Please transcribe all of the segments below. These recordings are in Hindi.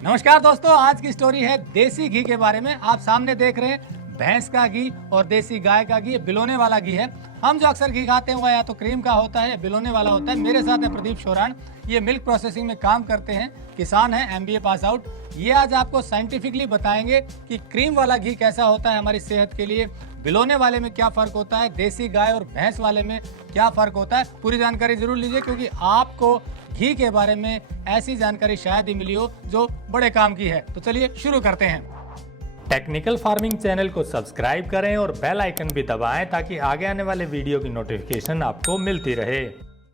नमस्कार दोस्तों, आज की स्टोरी है देसी घी के बारे में। आप सामने देख रहे हैं भैंस का घी और देसी गाय का घी, बिलोने वाला घी है। हम जो अक्सर घी खाते हैं वह या तो क्रीम का होता है या बिलोने वाला होता है। मेरे साथ है प्रदीप शोरान, ये मिल्क प्रोसेसिंग में काम करते हैं, किसान हैं, एमबीए पास आउट। ये आज आपको साइंटिफिकली बताएंगे कि क्रीम वाला घी कैसा होता है हमारी सेहत के लिए, बिलोने वाले में क्या फ़र्क होता है, देसी गाय और भैंस वाले में क्या फ़र्क होता है। पूरी जानकारी ज़रूर लीजिए, क्योंकि आपको घी के बारे में ऐसी जानकारी शायद ही मिली हो जो बड़े काम की है। तो चलिए शुरू करते हैं। टेक्निकल फार्मिंग चैनल को सब्सक्राइब करें और बेल आइकन भी दबाएं ताकि आगे आने वाले वीडियो की नोटिफिकेशन आपको मिलती रहे।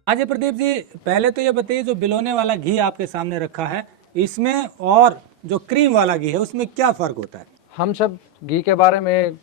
आज प्रदीप जी, पहले तो ये बताइए, जो बिलोने वाला घी आपके सामने रखा है, इसमें और जो क्रीम वाला घी है उसमें क्या फ़र्क होता है? हम सब घी के बारे में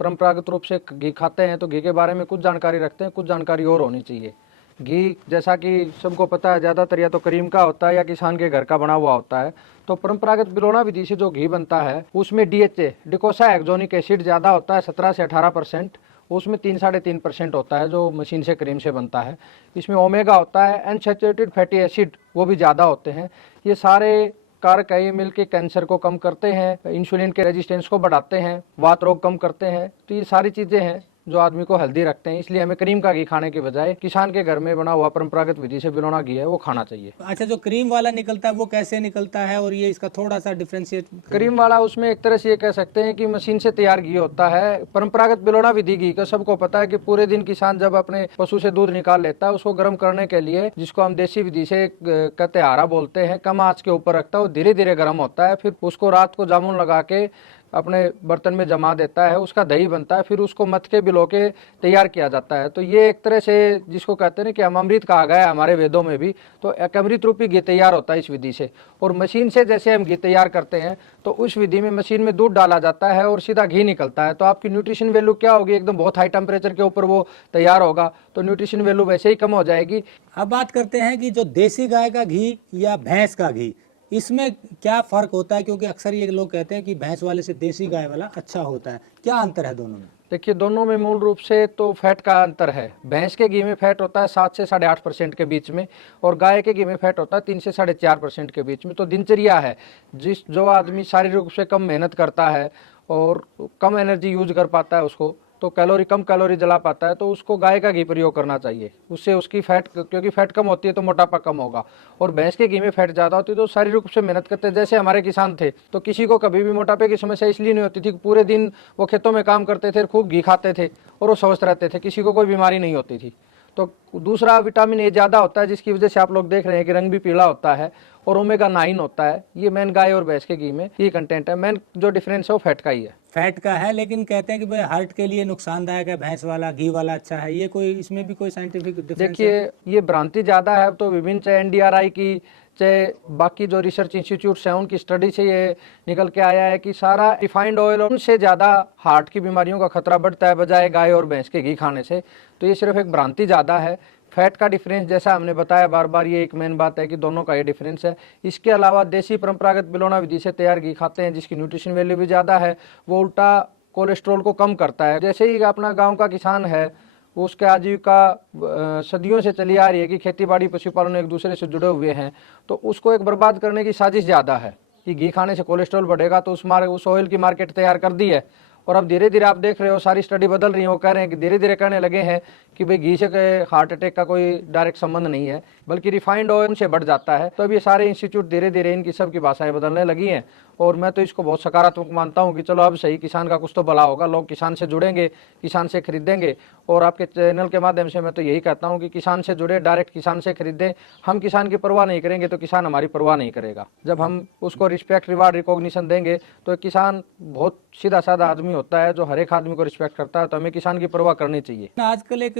परंपरागत रूप से घी खाते हैं, तो घी के बारे में कुछ जानकारी रखते हैं, कुछ जानकारी और होनी चाहिए। घी जैसा कि सबको पता है, ज़्यादातर या तो क्रीम का होता है या किसान के घर का बना हुआ होता है। तो परंपरागत बिलोना विधि से जो घी बनता है उसमें DHA डिकोसा हेक्सोनिक एसिड ज़्यादा होता है, 17 से 18%। उसमें 3-3.5% होता है जो मशीन से क्रीम से बनता है। इसमें ओमेगा होता है, अनसैचुरेटेड फैटी एसिड वो भी ज़्यादा होते हैं। ये सारे कारक है, ये मिलकर कैंसर को कम करते हैं, इंसुलिन के रेजिस्टेंस को बढ़ाते हैं, वात रोग कम करते हैं। तो ये सारी चीज़ें हैं जो आदमी को हेल्दी रखते हैं। इसलिए हमें क्रीम का घी खाने के बजाय किसान के घर में बना हुआ परंपरागत विधि से बिलोना घी है वो खाना चाहिए। अच्छा, जो क्रीम वाला निकलता है वो कैसे निकलता है, और ये इसका थोड़ा सा डिफ्रेंशिएट? क्रीम वाला उसमें एक तरह से ये कह सकते हैं कि मशीन से तैयार घी होता है। परंपरागत बिलोना विधि घी का सबको पता है कि पूरे दिन किसान जब अपने पशु से दूध निकाल लेता है, उसको गर्म करने के लिए, जिसको हम देसी विधि से कहते हारा बोलते हैं, कम आंच के ऊपर रखता है, वो धीरे धीरे गर्म होता है। फिर उसको रात को जामुन लगा के अपने बर्तन में जमा देता है, उसका दही बनता है, फिर उसको मथ के बिलो के तैयार किया जाता है। तो ये एक तरह से जिसको कहते हैं कि अमृत कहा गया है हमारे वेदों में भी, तो एक अमृत रूपी घी तैयार होता है इस विधि से। और मशीन से जैसे हम घी तैयार करते हैं तो उस विधि में मशीन में दूध डाला जाता है और सीधा घी निकलता है। तो आपकी न्यूट्रिशन वैल्यू क्या होगी, एकदम बहुत हाई टेम्परेचर के ऊपर वो तैयार होगा, तो न्यूट्रिशन वैल्यू वैसे ही कम हो जाएगी। अब बात करते हैं कि जो देसी गाय का घी या भैंस का घी, इसमें क्या फर्क होता है? क्योंकि अक्सर ये लोग कहते हैं कि भैंस वाले से देसी गाय वाला अच्छा होता है। क्या अंतर है दोनों में? देखिए, दोनों में मूल रूप से तो फैट का अंतर है। भैंस के घी में फैट होता है 7 से 8.5% के बीच में, और गाय के घी में फैट होता है 3 से 4.5% के बीच में। तो दिनचर्या है, जो आदमी शारीरिक रूप से कम मेहनत करता है और कम एनर्जी यूज कर पाता है, उसको तो कम कैलोरी जला पाता है, तो उसको गाय का घी प्रयोग करना चाहिए। उससे उसकी फैट, क्योंकि फैट कम होती है तो मोटापा कम होगा। और भैंस के घी में फैट ज़्यादा होती है तो शारीरिक रूप से मेहनत करते हैं। जैसे हमारे किसान थे तो किसी को कभी भी मोटापे की समस्या इसलिए नहीं होती थी कि पूरे दिन वो खेतों में काम करते थे, खूब घी खाते थे और वो स्वस्थ रहते थे, किसी को कोई बीमारी नहीं होती थी। तो दूसरा, विटामिन ए ज़्यादा होता है, जिसकी वजह से आप लोग देख रहे हैं कि रंग भी पीला होता है, और ओमेगा 9 होता है। ये मेन गाय और भैंस के घी में ये कंटेंट है। मेन जो डिफरेंस है वो फैट का ही है। फैट का है, लेकिन कहते हैं कि भाई हार्ट के लिए नुकसानदायक है, भैंस वाला घी वाला अच्छा है। ये कोई, इसमें भी कोई साइंटिफिक डिफरेंस है? देखिए, ये भ्रांति ज़्यादा है। तो विभिन्न, चाहे NDRI की, चाहे बाकी जो रिसर्च इंस्टीट्यूट्स हैं, उनकी स्टडी से ये निकल के आया है कि सारा रिफाइंड ऑयल, उनसे ज़्यादा हार्ट की बीमारियों का खतरा बढ़ता है बजाय गाय और भैंस के घी खाने से। तो ये सिर्फ एक भ्रांति ज़्यादा है। फैट का डिफरेंस जैसा हमने बताया बार बार, ये एक मेन बात है कि दोनों का ये डिफरेंस है। इसके अलावा देसी परंपरागत बिलोना विधि से तैयार घी खाते हैं, जिसकी न्यूट्रिशन वैल्यू भी ज़्यादा है, वो उल्टा कोलेस्ट्रॉल को कम करता है। जैसे ही अपना गाँव का किसान है, उसके आजीविका सदियों से चली आ रही है कि खेती बाड़ी पशुपालन एक दूसरे से जुड़े हुए हैं, तो उसको एक बर्बाद करने की साजिश ज़्यादा है कि घी खाने से कोलेस्ट्रॉल बढ़ेगा। तो उस ऑयल की मार्केट तैयार कर दी है। और अब धीरे धीरे आप देख रहे हो, सारी स्टडी बदल रही है, वो कह रहे हैं कि धीरे धीरे कहने लगे हैं कि भाई घी से हार्ट अटैक का कोई डायरेक्ट संबंध नहीं है, बल्कि रिफाइंड ऑयल से बढ़ जाता है। तो अब ये सारे इंस्टीट्यूट धीरे धीरे इनकी सबकी भाषाएं बदलने लगी हैं। और मैं तो इसको बहुत सकारात्मक मानता हूँ कि चलो अब सही, किसान का कुछ तो भला होगा, लोग किसान से जुड़ेंगे, किसान से खरीदेंगे। और आपके चैनल के माध्यम से मैं तो यही कहता हूँ कि किसान से जुड़े, डायरेक्ट किसान से खरीदें। हम किसान की परवाह नहीं करेंगे तो किसान हमारी परवाह नहीं करेगा। जब हम उसको रिस्पेक्ट, रिवार्ड, रिकॉग्निशन देंगे तो किसान बहुत सीधा साधा आदमी होता है जो हर एक आदमी को रिस्पेक्ट करता है। तो हमें किसान की परवाह करनी चाहिए। आजकल एक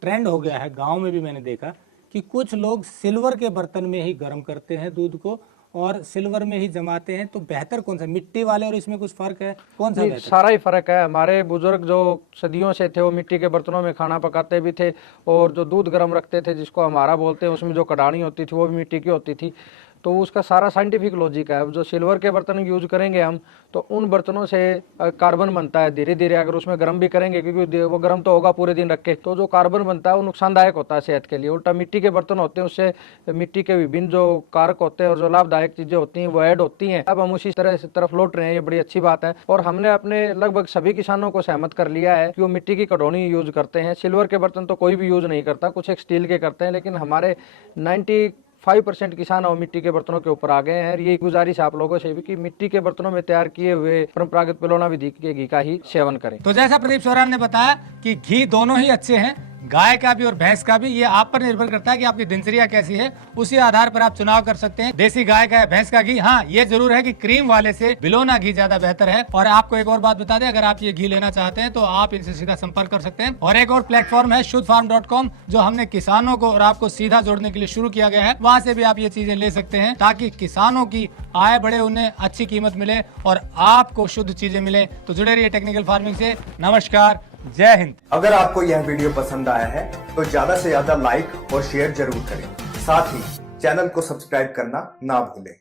ट्रेंड हो गया है, गांव में भी मैंने देखा कि कुछ लोग सिल्वर के बर्तन में ही गर्म करते हैं दूध को और सिल्वर में ही जमाते हैं। तो बेहतर कौन सा, मिट्टी वाले और इसमें कुछ फर्क है? कौन सा बेहतर? सारा ही फर्क है। हमारे बुजुर्ग जो सदियों से थे वो मिट्टी के बर्तनों में खाना पकाते भी थे, और जो दूध गर्म रखते थे, जिसको हमारा बोलते हैं, उसमें जो कढ़ानी होती थी वो भी मिट्टी की होती थी। तो उसका सारा साइंटिफिक लॉजिक है। अब जो सिल्वर के बर्तन यूज करेंगे हम, तो उन बर्तनों से कार्बन बनता है धीरे धीरे, अगर उसमें गर्म भी करेंगे, क्योंकि वो गर्म तो होगा पूरे दिन रख के, तो जो कार्बन बनता है वो नुकसानदायक होता है सेहत के लिए। उल्टा मिट्टी के बर्तन होते हैं, उससे मिट्टी के विभिन्न जो कारक होते हैं और जो लाभदायक चीजें होती हैं वो ऐड होती हैं। अब हम उसी तरफ लौट रहे हैं, ये बड़ी अच्छी बात है। और हमने अपने लगभग सभी किसानों को सहमत कर लिया है कि वो मिट्टी की कटौनी यूज करते हैं। सिल्वर के बर्तन तो कोई भी यूज नहीं करता, कुछ एक स्टील के करते हैं, लेकिन हमारे 95% किसान और मिट्टी के बर्तनों के ऊपर आ गए हैं। ये गुजारिश आप लोगों से भी कि मिट्टी के बर्तनों में तैयार किए हुए परंपरागत बिलोना विधि के घी का ही सेवन करें। तो जैसा प्रदीप सोराम ने बताया कि घी दोनों ही अच्छे हैं, गाय का भी और भैंस का भी। ये आप पर निर्भर करता है कि आपकी दिनचर्या कैसी है, उसी आधार पर आप चुनाव कर सकते हैं। देसी गाय का है, भैंस का घी। हाँ, ये जरूर है कि क्रीम वाले से बिलोना घी ज्यादा बेहतर है। और आपको एक और बात बता दें, अगर आप ये घी लेना चाहते हैं तो आप इनसे सीधा संपर्क कर सकते हैं। और एक और प्लेटफॉर्म है शुद्धफार्म.com, जो हमने किसानों को और आपको सीधा जोड़ने के लिए शुरू किया गया है। वहां से भी आप ये चीजें ले सकते हैं ताकि किसानों की आय बढ़े, उन्हें अच्छी कीमत मिले और आपको शुद्ध चीजें मिले। तो जुड़े रहिए टेक्निकल फार्मिंग से। नमस्कार, जय हिंद। अगर आपको यह वीडियो पसंद आया है तो ज्यादा से ज्यादा लाइक और शेयर जरूर करें। साथ ही चैनल को सब्सक्राइब करना ना भूलें।